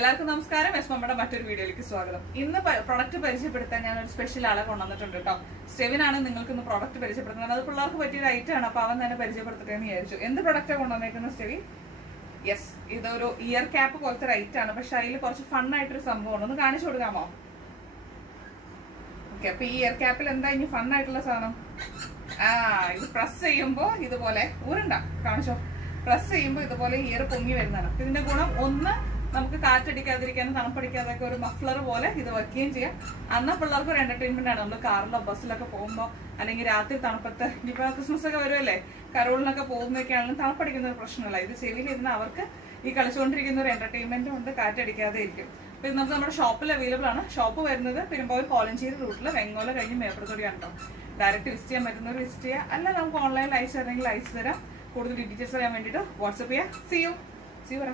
എല്ലാവർക്കും നമസ്കാരം. നമ്മുടെ മറ്റൊരു വീഡിയോയിലേക്ക് സ്വാഗതം. ഇന്ന് പ്രൊഡക്റ്റ് പരിചയപ്പെടുത്താൻ ഞാൻ ഒരു സ്പെഷ്യൽ ആളെ കൊണ്ടുവന്നിട്ടുണ്ട് കേട്ടോ. സ്റ്റെവിനാണ് നിങ്ങൾക്ക് ഇന്ന് പ്രൊഡക്റ്റ് പരിചയപ്പെടുത്തുന്നത്. അത് പിള്ളേർക്ക് പറ്റിയ ഐറ്റം ആണ്. അപ്പൊ അവൻ തന്നെ പരിചയപ്പെടുത്തട്ടെ എന്ന് വിചാരിച്ചു. എന്ത് പ്രൊഡക്റ്റാണ് കൊണ്ടുവന്നേക്കുന്നത് സ്റ്റെവി? യെസ്, ഇതൊരു ഇയർ ക്യാപ്പ് പോലത്തെ റൈറ്റ് ആണ്. പക്ഷെ അതിൽ കുറച്ച് ഫണ്ണായിട്ടൊരു സംഭവമാണ്. ഒന്ന് കാണിച്ചു കൊടുക്കാമോ? ഓക്കെ, അപ്പൊ ഈ ഇയർ ക്യാപ്പിൽ എന്താ ഇനി ഫണ്ണായിട്ടുള്ള സാധനം? ഇത് പ്രസ് ചെയ്യുമ്പോ ഇതുപോലെ ഊരണ്ട, കാണിച്ചോ. പ്രസ് ചെയ്യുമ്പോൾ ഇതുപോലെ ഇയർ പൊങ്ങി വരുന്നതാണ്. ഇതിന്റെ ഗുണം ഒന്ന്, നമുക്ക് കാറ്റടിക്കാതിരിക്കാനും തണുപ്പടിക്കാതൊക്കെ ഒരു മഫ്ലർ പോലെ ഇത് വയ്ക്കുകയും ചെയ്യാം. അന്ന് പിള്ളേർക്ക് ഒരു എന്റർടൈൻമെന്റ് ആണ്. നമ്മൾ കാറിലോ ബസ്സിലൊക്കെ പോകുമ്പോൾ, അല്ലെങ്കിൽ രാത്രി തണുപ്പത്ത്, ഇനിയിപ്പോ ക്രിസ്മസ് ഒക്കെ വരുമല്ലേ, കരോളിനൊക്കെ പോകുന്നതൊക്കെയാണെങ്കിലും തണുപ്പടിക്കുന്ന ഒരു പ്രശ്നമല്ല. ഇത് ചെവിയിലിരുന്ന് അവർക്ക് ഈ കളിച്ചുകൊണ്ടിരിക്കുന്ന ഒരു എന്റർടൈൻമെന്റും ഉണ്ട്, കാറ്റടിക്കാതെ ഇരിക്കും. അപ്പൊ ഇത് നമുക്ക് നമ്മുടെ ഷോപ്പിൽ അവൈലബിൾ ആണ്. ഷോപ്പ് വരുന്നത് പെരുമ്പാവൂർ കോലഞ്ചേരി റൂട്ടിൽ വെങ്ങോല കഴിഞ്ഞ് മേപ്പുറത്തോടെയാണ് കേട്ടോ. ഡയറക്റ്റ് വിസിറ്റ് ചെയ്യാൻ പറ്റുന്നവർ വിസിറ്റ് ചെയ്യുക, അല്ല നമുക്ക് ഓൺലൈനിൽ അയച്ചു തരണമെങ്കിൽ അയച്ചു തരാം. കൂടുതൽ ഡീറ്റെയിൽസ് അറിയാൻ വേണ്ടിയിട്ട് വാട്സ്ആപ്പ് ചെയ്യാം. സി യു പറ.